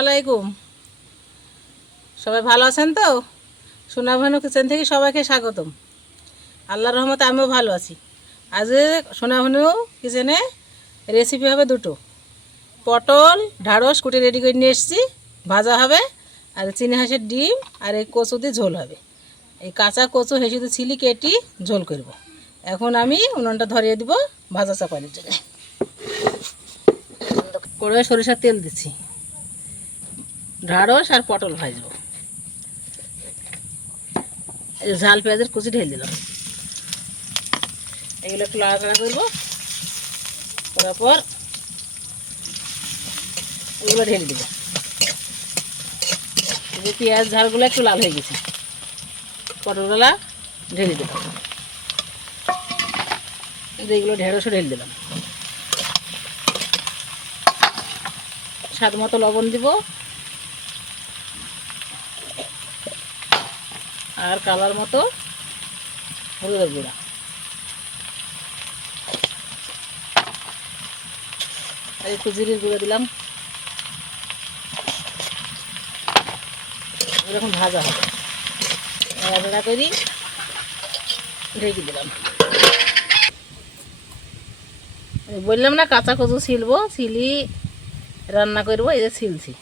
আলাইকুম, সবাই ভালো আছেন তো? সোনাভানু কিচেন থেকে সবাইকে স্বাগতম। আল্লাহর রহমতে আমিও ভালো আছি। আজ সোনাভানু কিচেনে রেসিপি হবে দুটো। পটল ঢ্যাঁড়স কুটে রেডি করে নিয়ে এসেছি, ভাজা হবে। আর চিনি হাঁসের ডিম আর এই কচু দিয়ে ঝোল হবে। এই কাঁচা কচু হেসে দিয়ে ছিলি কেটে ঝোল করব। এখন আমি উনুনটা ধরিয়ে দিব ভাজা চাপানির জন্য। কড়াইয়ে সরিষার তেল দিচ্ছি, ঢ্যাঁড়স আর পটল ভাজবো। ঝাল পেঁয়াজের কুচি ঢেলে দিলাম। এগুলো একটু লাড়াচাড়া করবো, করার পর এগুলো ঢেলে দেবো। এই পেঁয়াজ ঝালগুলো একটু লাল হয়ে গেছে, পটলগুলা ঢেলে দেবো। এইগুলো ঢেঁড়সও ঢেলে দিলাম। স্বাদ মতো লবণ দিব আর কালার মতো হলুদের গুঁড়া। আর একটু জিরের গুঁড়ো দিলাম। এরকম ভাজা হবে, নাড়াচাড়া করি ঢেকে দিলাম। বললাম না কাঁচা কচু ছিলবো, ছিলি রান্না করবো। এই যে ছিলছি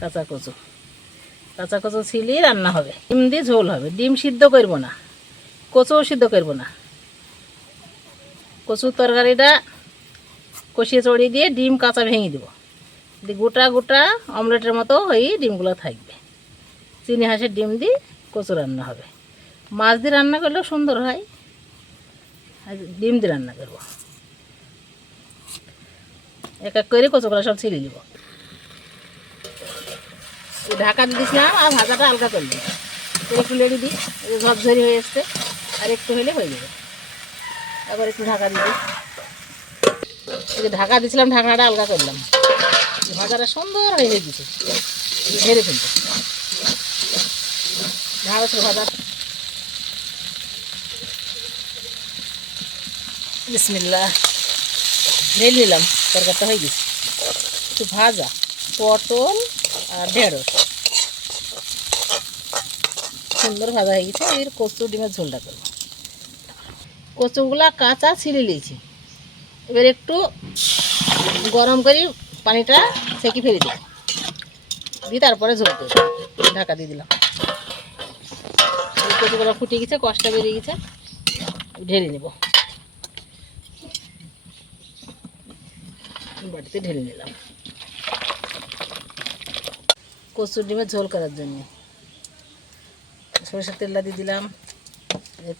কাঁচা কচু, কাঁচা কচু ছিলি রান্না হবে। ডিম দিয়ে ঝোল হবে। ডিম সিদ্ধ করব না, কচুও সিদ্ধ করব না। কচুর তরকারিটা কষিয়ে চড়িয়ে দিয়ে ডিম কাঁচা ভেঙে দেবো, দিয়ে গোটা গোটা অমলেটের মতো হয়ে ডিমগুলো থাকবে। চিনি হাঁসের ডিম দিয়ে কচু রান্না হবে। মাছ দিয়ে রান্না করলেও সুন্দর হয়, আর ডিম দিয়ে রান্না করবো। এক এক করে কচুগুলো সব ছিঁড়ে দেবো। ঢাকা দিয়ে দিয়েছিলাম আর ভাজাটা হালকা করলাম। একটু লেড়ে দিই, ঝরঝরি হয়ে এসছে, আর একটু হলে হয়ে যাবে। আবার একটু ঢাকা দিয়ে দিই। ঢাকা দিয়েছিলাম, ঢাকনাটা আলগা করলাম। ভাজাটা সুন্দর হয়ে গেছে, ঝেড়ে ফেলবো। ঢ্যাঁড়সের ভাজা বিসমিল্লাহ ঢেলে নিলাম। তরকারিটা হয়ে গেছে। একটু ভাজা পটল আর ঢেঁড়স সুন্দর ভাজা হয়ে গেছে। এর কচু ডিমের ঝোলটা করবো। কচুগুলা কাঁচা ছিঁড়ে নিয়েছি, এবার একটু গরম করে পানিটা সেঁকে ফেলে দেবো, দিয়ে তারপরে ঝোল করবো। ঢাকা দিয়ে দিলাম। কচুগুলো ফুটে গেছে, কষটা বেরিয়ে গেছে, ঢেলে নেব। বাটিতে ঢেলে নিলাম। কচুর ডিমের ঝোল করার জন্য সরষের তেলটা দিয়ে দিলাম,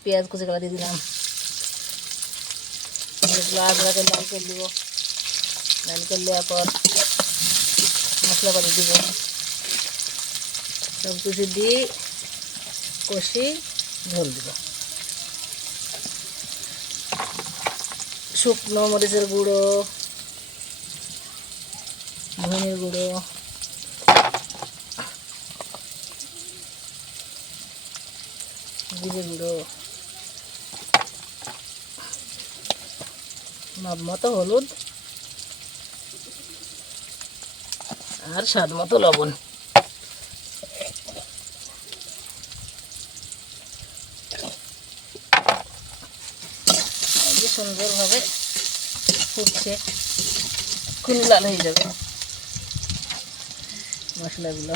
পেঁয়াজ কুচিগুলো দিয়ে দিলাম। আদরাকে লাল করে দিব, লাল করে দেওয়ার পর মশলা করে দিব। সব কিছু দিয়ে কষি ঝোল দিব। শুকনো মরিচের গুঁড়ো, ধনের গুঁড়ো, জিরে গুঁড়ো, মাপ মতো হলুদ আর স্বাদ মতো লবণ। সুন্দরভাবে ফুটছে, খুব লাল হয়ে যাবে মশলাগুলো।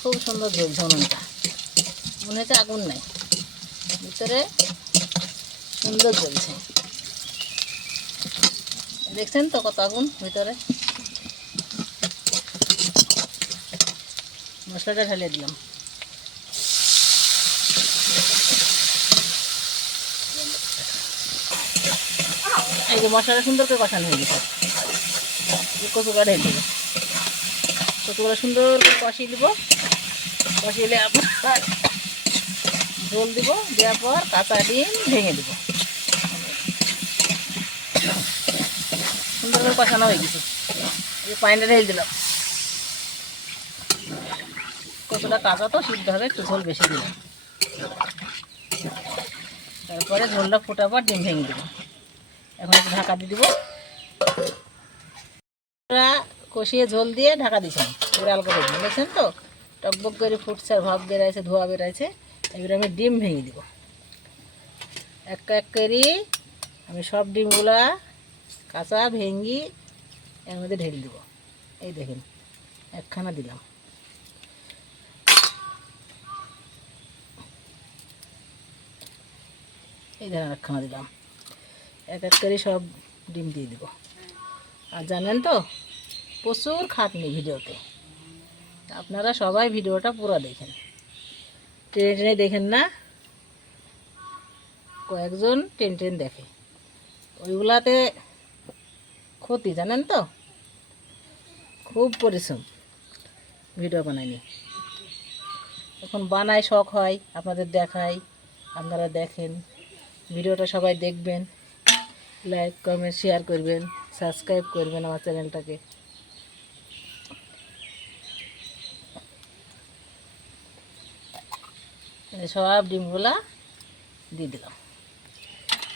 খুব সুন্দর জ্বলছে উনুনটা, মনে হচ্ছে আগুন নাই, ভিতরে সুন্দর জ্বলছে। দেখছেন তো কত আগুন ভিতরে। মশলাটা ঢেলে দিলাম। এই যে মশলাটা সুন্দর করে কষানো হয়ে গেছে, কচুটা ঢেলে দেবো। কচুগুলো সুন্দর করে কষিয়ে দিব। কষিয়ে আপনার ঝোল দিব, দেওয়ার পর কাঁচা ডিম ভেঙে দেবো। সুন্দর করে কষানো হয়ে গেছে। এই পানিটা ঢেলে দিলাম। কচু কচুটা কাঁচা তো সিদ্ধ হবে, একটু ঝোল বেশি দিলাম। তারপরে ঝোলটা ফোটার পর ডিম ভেঙে দেবো। এখন একটু ঢাকা দিয়ে দেবো। কষিয়ে ঝোল দিয়ে ঢাকা দিয়েছিলাম, এবার আলগা করে দেখছেন তো টকবক করে ফুটছে আর ভাব বেড়াইছে, ধোয়া বেড়াইছে। এবার আমি ডিম ভেঙে দিব এক এক করে। আমি সব ডিমগুলা কাঁচা ভেঙে এর মধ্যে ঢেলে দেবো। এই দেখেন একখানা দিলাম, এই ধরেন একখানা দিলাম। এক এক করে সব ডিম দিয়ে দিব। আর জানেন তো প্রচুর খাটনি ভিডিওতে, আপনারা সবাই ভিডিওটা পুরো দেখেন, টেনে টেনে দেখেন না, কয়েকজন টেন দেখে, ওইগুলাতে ক্ষতি জানেন তো। খুব পরিশ্রম ভিডিও বানাইনি, এখন বানাই শখ হয় আপনাদের দেখাই, আপনারা দেখেন। ভিডিওটা সবাই দেখবেন, লাইক কমেন্ট শেয়ার করবেন, সাবস্ক্রাইব করবেন আমার চ্যানেলটাকে। সব ডিমগুলা দিয়ে দিলাম,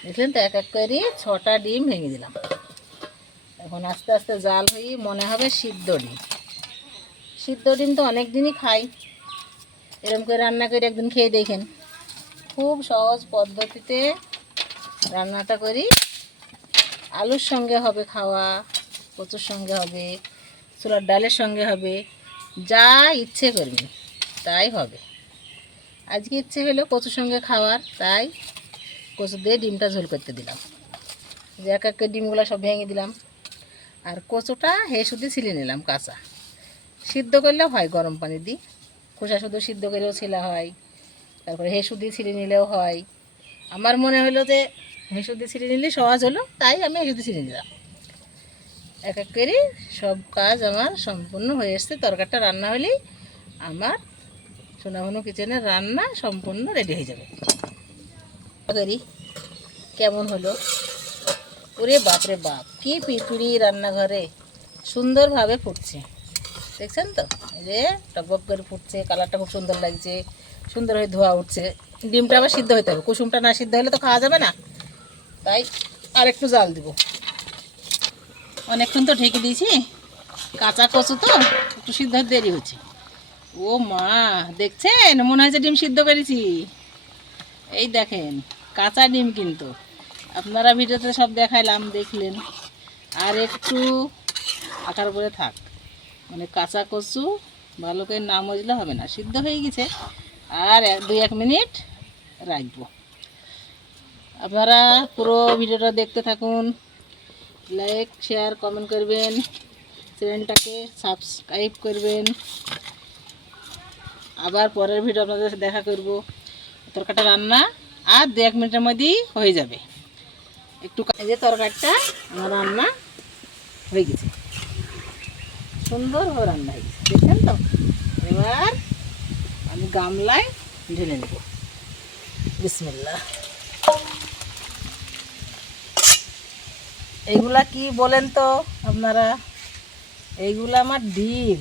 দেখলেন তো এক এক করে 6টা ডিম ভেঙে দিলাম। এখন আস্তে আস্তে জাল হয়ে মনে হবে সিদ্ধ ডিম। সিদ্ধ ডিম তো অনেক দিনই খাই, এরকম করে রান্না করে একদিন খেয়ে দেখেন। খুব সহজ পদ্ধতিতে রান্নাটা করি। আলুর সঙ্গে হবে খাওয়া, কচুর সঙ্গে হবে, ছোলার ডালের সঙ্গে হবে, যা ইচ্ছে করবেন তাই হবে। আজকে ইচ্ছে হলো কচুর সঙ্গে খাওয়ার, তাই কচু দিয়ে ডিমটা ঝোল করতে দিলাম। যে এক এক ডিমগুলো সব ভেঙে দিলাম। আর কচুটা শুধু ছিলে নিলাম কাঁচা, সিদ্ধ করলেও হয় গরম পানি দিই, খোসা শুধু সিদ্ধ করেও ছিলা হয়, তারপরে শুধু ছিলে নিলেও হয়। আমার মনে হলো যে শুধু ছিলে নিলে সহজ হলো, তাই আমি শুধু ছিলে নিলাম। এক এক করে সব কাজ আমার সম্পূর্ণ হয়ে এসছে। তরকারিটা রান্না হলেই আমার সোনামনু কিচেনের রান্না সম্পূর্ণ রেডি হয়ে যাবে। করি কেমন হলো, ওরে বাপরে বাপ, কি পিঁপড়ি রান্নাঘরে সুন্দরভাবে ফুটছে, দেখছেন তো। এই যে টকবক করে ফুটছে, কালারটা খুব সুন্দর লাগছে, সুন্দর হয়ে ধোয়া উঠছে। ডিমটা আবার সিদ্ধ হতে হবে, কুসুমটা না সিদ্ধ হলে তো খাওয়া যাবে না, তাই আর একটু জাল দিব। অনেকক্ষণ তো ঢেকে দিয়েছি, কাঁচা কচু তো একটু সিদ্ধ হতে দেরি হচ্ছে। ও মা, দেখছেন মনে হয়েছে ডিম সিদ্ধ করেছি। এই দেখেন কাঁচা ডিম, কিন্তু আপনারা ভিডিওতে সব দেখাইলাম দেখলেন। আর একটু আটার উপরে থাক, মানে কাঁচা কচু ভালো করে না মজলে হবে না, সিদ্ধ হয়ে গেছে। আর 2-1 মিনিট রাখবো। আপনারা পুরো ভিডিওটা দেখতে থাকুন, লাইক শেয়ার কমেন্ট করবেন, চ্যানেলটাকে সাবস্ক্রাইব করবেন। আবার পরের ভিডিও আপনাদের দেখা করব। তরকারিটা রান্না আর 2-1 মিনিটের মধ্যেই হয়ে যাবে। একটু এই যে তরকারিটা আমার রান্না হয়ে গেছে, সুন্দরভাবে রান্না হয়ে গেছে, দেখছেন তো। এবার আমি গামলায় ঢেলে নেব। বিসমিল্লাহ। এইগুলা কি বলেন তো আপনারা? এইগুলা আমার ডিম,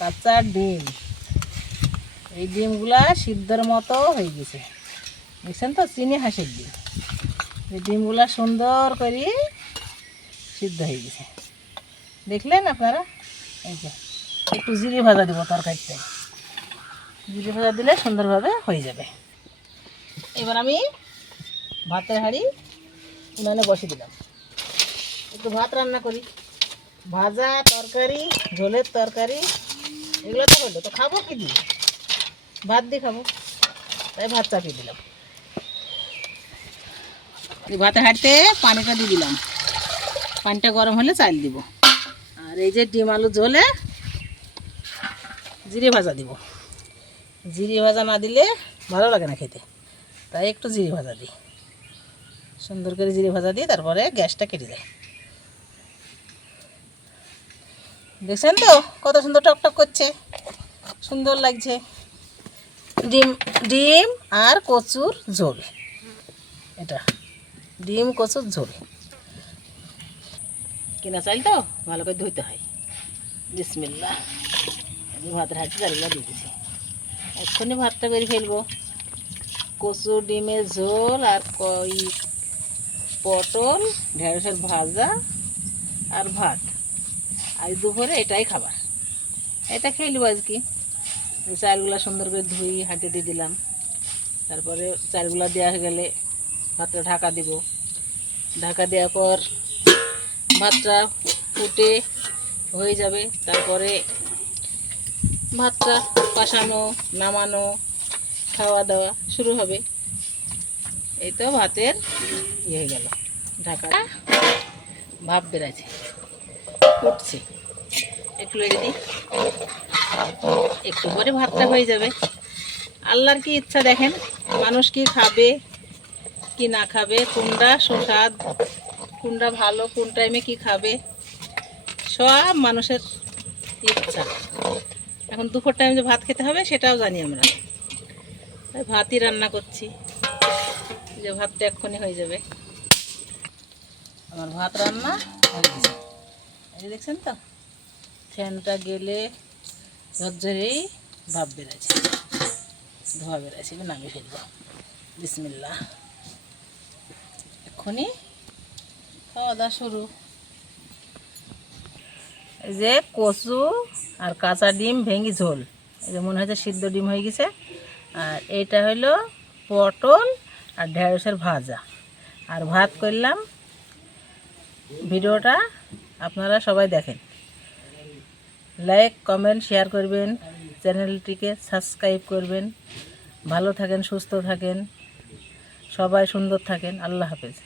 কাঁচা ডিম। এই ডিমগুলা সিদ্ধর মতো হয়ে গেছে, দেখছেন তো, চিনি হাঁসের ডিম। এই ডিমগুলা সুন্দর করে সিদ্ধ হয়ে গেছে, দেখলেন আপনারা। এই যে একটু জিরে ভাজা দেবো তরকারিতে, জিরে ভাজা দিলে সুন্দরভাবে হয়ে যাবে। এবার আমি ভাতের হাঁড়ি উনানে বসিয়ে দিলাম, একটু ভাত রান্না করি। ভাজা তরকারি, ঝোলের তরকারি, এগুলো তো হলো, তো খাবো কি দিয়ে? ভাত দিয়ে খাবো, তাই ভাত চাপিয়ে দিলাম। ভাতের হাঁড়িতে পানিটা দিয়ে দিলাম, পানিটা গরম হলে চাল দিব। আর এই যে ডিম আলু ঝোলে জিরে ভাজা দিব। জিরে ভাজা না দিলে ভালো লাগে না খেতে, তাই একটু জিরে ভাজা দিই। সুন্দর করে জিরে ভাজা দিই, তারপরে গ্যাসটা কেটে দেয়। দেখছেন তো কত সুন্দর টকটক করছে, সুন্দর লাগছে। ডিম আর কচুর ঝোল, এটা ডিম কচুর ঝোল। কিনা চাল তো ভালো করে ধুইতে হয়। বিসমিল্লাহ। ভাতের হাঁড়ি চালগুলো দিয়ে দিছি। এক্ষুনি ভাতটা করে ফেলবো। কচু ডিমের ঝোল আর পটল ঢেঁড়সের ভাজা আর ভাত। আজ দুপুরে এটাই খাবার, এটা খেয়ে নেবো আজকে। চালগুলা সুন্দর করে ধুই হাঁটে দিয়ে দিলাম। তারপরে চালগুলা দেওয়া হয়ে গেলে ভাতটা ঢাকা দিব। ঢাকা দেওয়ার পর ভাতটা ফুটে হয়ে যাবে। তারপরে ভাতটা কষানো, নামানো, খাওয়া দাওয়া শুরু হবে। এই তো ভাতের হয়ে গেল। ঢাকা ভাপ বেড়াচ্ছে, ফুটছে, একটু লেগে দিই, একটু পরে ভাতটা হয়ে যাবে। আল্লাহর কি ইচ্ছা দেখেন, মানুষ কি খাবে কি না খাবে, কোনটা সুস্বাদ, কোনটা ভালো, কোন টাইমে কি খাবে, সব মানুষের ইচ্ছা। এখন দুপুর টাইমে যে ভাত খেতে হবে সেটাও জানি আমরা, তাই ভাতই রান্না করছি, যে ভাতটা এক্ষুনি হয়ে যাবে। আমার ভাত রান্না হয়ে গেছে, এই দেখছেন তো, ফ্যানটা গেলে ঝরঝরেই ভাপ বেড়েছে, ধোয়া বেড়েছে, নামিয়ে ফেলবো। বিসমিল্লাহ, এক্ষুনি খাওয়া দাওয়া শুরু। এই যে কচু আর কাঁচা ডিম ভেঙে ঝোল, এই যে মনে হচ্ছে সিদ্ধ ডিম হয়ে গেছে। আর এইটা হলো পটল আর ঢেঁড়সের ভাজা আর ভাত করলাম। ভিডিওটা আপনারা সবাই দেখেন, লাইক কমেন্ট শেয়ার করবেন, চ্যানেলটিকে সাবস্ক্রাইব করবেন। ভালো থাকেন, সুস্থ থাকেন, সবাই সুন্দর থাকেন। আল্লাহ হাফেজ।